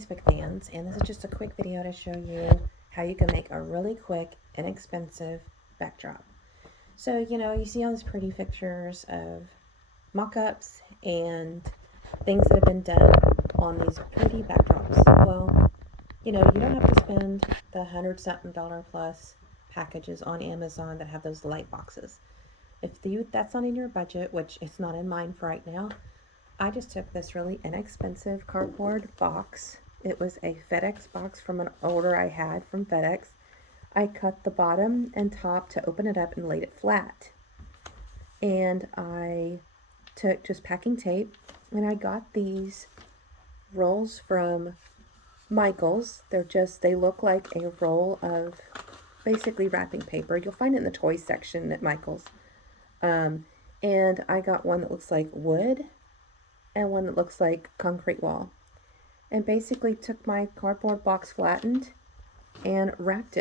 Facebook fans, and this is just a quick video to show you how you can make a really quick, inexpensive backdrop. So, you see all these pretty pictures of mock-ups and things that have been done on these pretty backdrops. Well, you don't have to spend the $100-something plus packages on Amazon that have those light boxes. If that's not in your budget, which it's not in mine for right now, I just took this really inexpensive cardboard box. It was a FedEx box from an order I had from FedEx. I cut the bottom and top to open it up and laid it flat. And I took just packing tape, and I got these rolls from Michael's. They look like a roll of basically wrapping paper. You'll find it in the toy section at Michael's. And I got one that looks like wood and one that looks like concrete wall, and basically took my cardboard box, flattened, and wrapped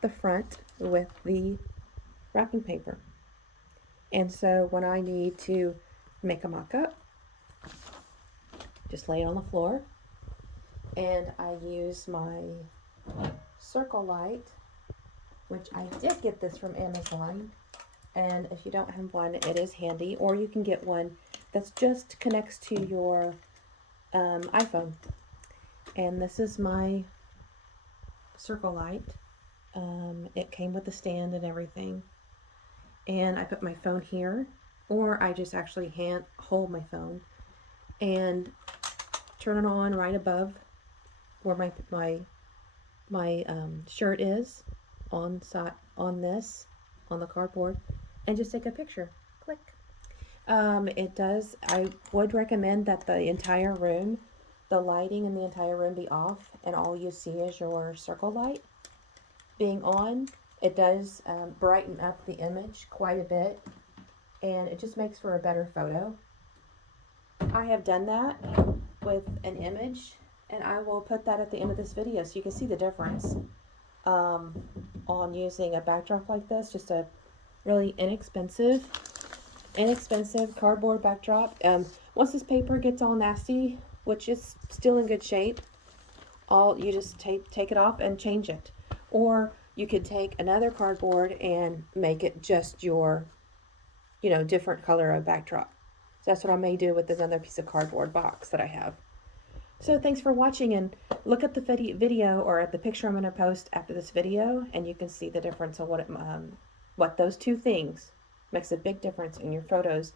the front with the wrapping paper. And so when I need to make a mock-up, just lay it on the floor, and I use my circle light, which I did get this from Amazon, and if you don't have one, it is handy, or you can get one that's just connects to your iPhone. And this is my circle light. It came with the stand and everything, and I put my phone here, or I just actually hold my phone and turn it on right above where my shirt is on the cardboard, and just take a picture. Click. I would recommend that the entire room, the lighting in the entire room be off, and all you see is your circle light being on. It does brighten up the image quite a bit, and it just makes for a better photo. I have done that with an image, and I will put that at the end of this video so you can see the difference on using a backdrop like this. Just a really inexpensive cardboard backdrop. Once this paper gets all nasty, which is still in good shape, you just take it off and change it. Or you could take another cardboard and make it just your different color of backdrop. So that's what I may do with this other piece of cardboard box that I have. So thanks for watching, and look at the video or at the picture I'm going to post after this video, and you can see the difference of what those two things makes a big difference in your photos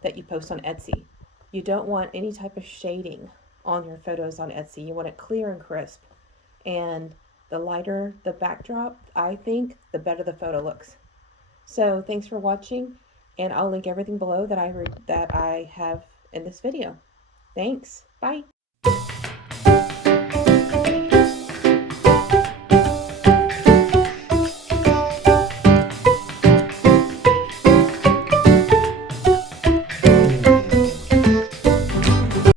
that you post on Etsy. You don't want any type of shading on your photos on Etsy. You want it clear and crisp, and the lighter the backdrop, I think, the better the photo looks. So thanks for watching, and I'll link everything below that I have in this video. Thanks. Bye.